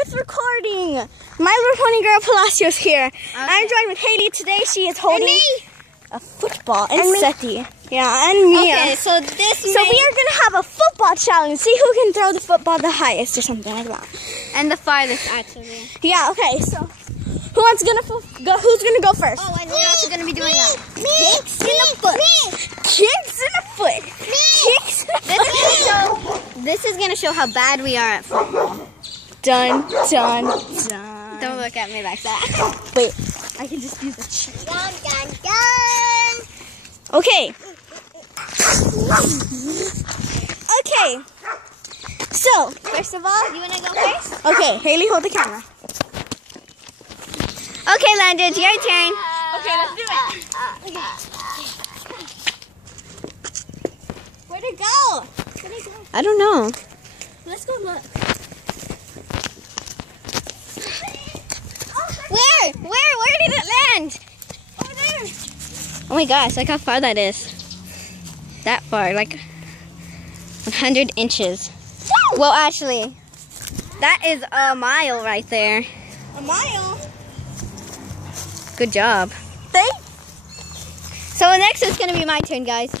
It's recording. My Little Pony girl Palacios here. Okay. I'm joined with Haley today. She is holding a football and Seti. Yeah, and Mia. Okay, so we are gonna have a football challenge. See who can throw the football the highest or something like that. And the farthest, actually. Yeah. Okay. So who's gonna go first? Oh, and we're also gonna be doing that. Kicks in the foot. Kicks in the foot. Kicks in the foot. This is gonna show how bad we are at football. Dun, dun, dun. Don't look at me like that. Wait, I can just use the cheat. Dun, dun, dun. Okay. Okay. So, first of all, You wanna go first? okay, Haley, hold the camera. Okay, Landon, it's your turn. Okay, let's do it. Where'd it go? I don't know. Let's go look. Where did it land? Over there. Oh my gosh, look how far that is. That far, like 100 inches. Well, actually, that is a mile right there. A mile. Good job. Thanks. So next is going to be my turn, guys.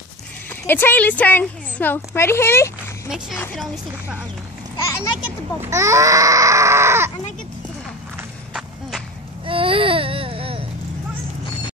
It's Haley's turn. So, ready, Haley? Make sure you can only see the front of me. And I get the ball. And I get the ball.